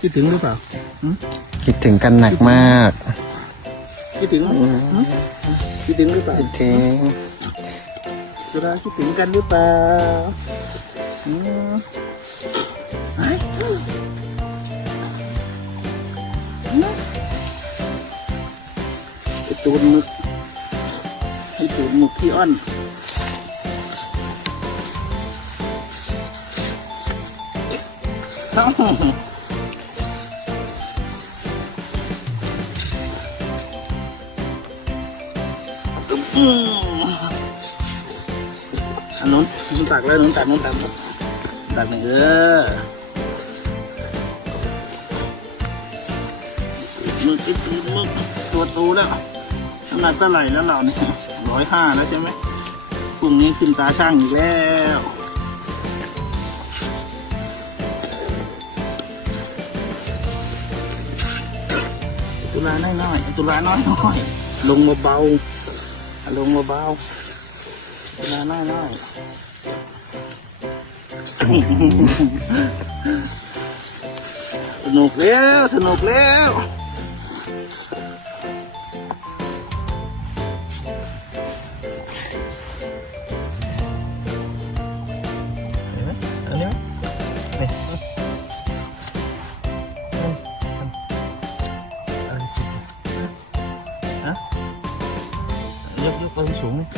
คิดถึงหรือเปล่าคิดถึงกันหนักมาก คิดถึงหึคิดถึงหรือเปล่าคิดถึงสุดาคิดถึงกันหรือเปล่าอืมไหนไอ้ตูนหมึกไอ้ตูนหมึกพี่อ้อนเอ้า อืมอันนู้นนู้นตักแล้วนู้นตักนู้นตักตักหนึ่งเออมึกไอ้ตูนมึกตัวโตแล้วขนาดเท่าไหร่แล้วเราเนี่ยร้อยห้าแล้วใช่ไหมพรุ่งนี้ขึ้นตาช่างอีกแล้วตุลาน้อยน้อยๆตุลาน้อยน้อยๆลงมาเบา ลงมาเบาตุลาน้อยน้อยๆสนุกแล้ว สนุกแล้ว ยกยกไปสูงเลย